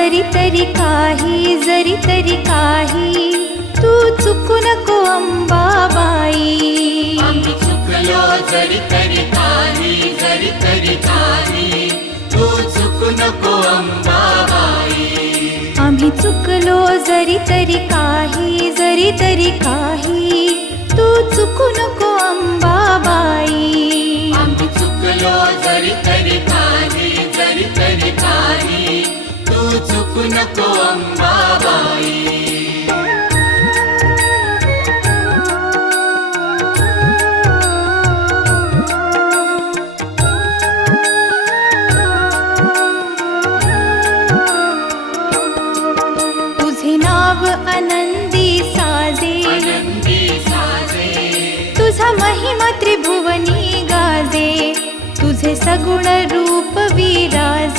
जरी तरी काही तू चुकू नको अंबाबाई. आम्ही चुकलो जरी तरी काही तू चुकू नको अंबाबाई. आम्ही चुकलो जरी तरी काही तू चुकू नको अंबाबाई. आम्ही चुकलो जरी तरी काही तू चुकू नको अंबाबाई. तुझे नाव आनंदी साजे, तुझा महिमा त्रिभुवनी गाजे, तुझे सगुण रूप विराजे.